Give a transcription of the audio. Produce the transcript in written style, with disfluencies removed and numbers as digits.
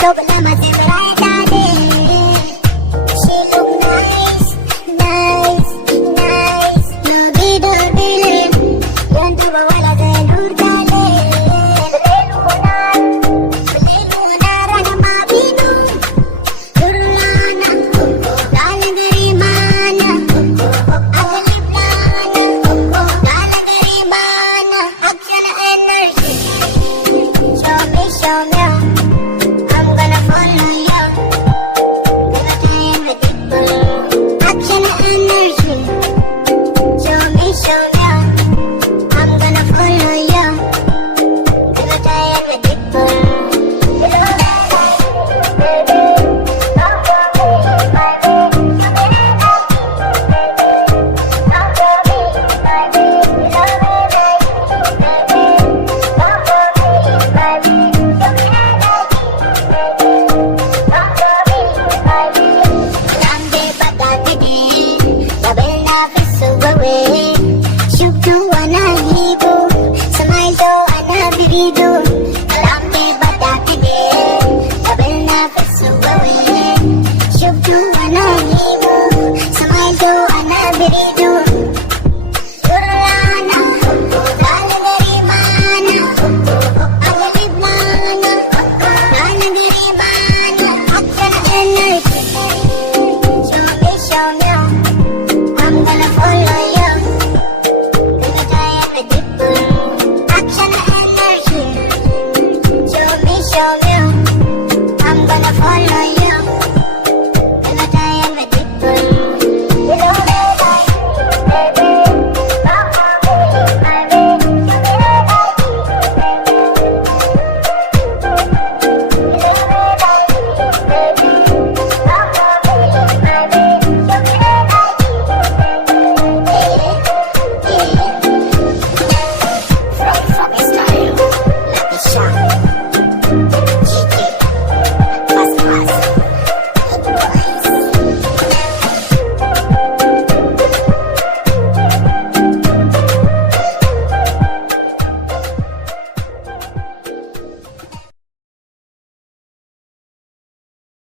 Problema de verdade. She look nice, nice, nice. No bido bilin, yandu wala de lurdale. Lelunar na mabino, durlana, dalagari mana, agalibana, dalagari mana, action energy. Show me, show me. I'm gonna follow you. Never time with people. Action energy. Show me, show me. I'm gonna follow you. Never time with people. Shukru ana hibu, smile do ana vivido.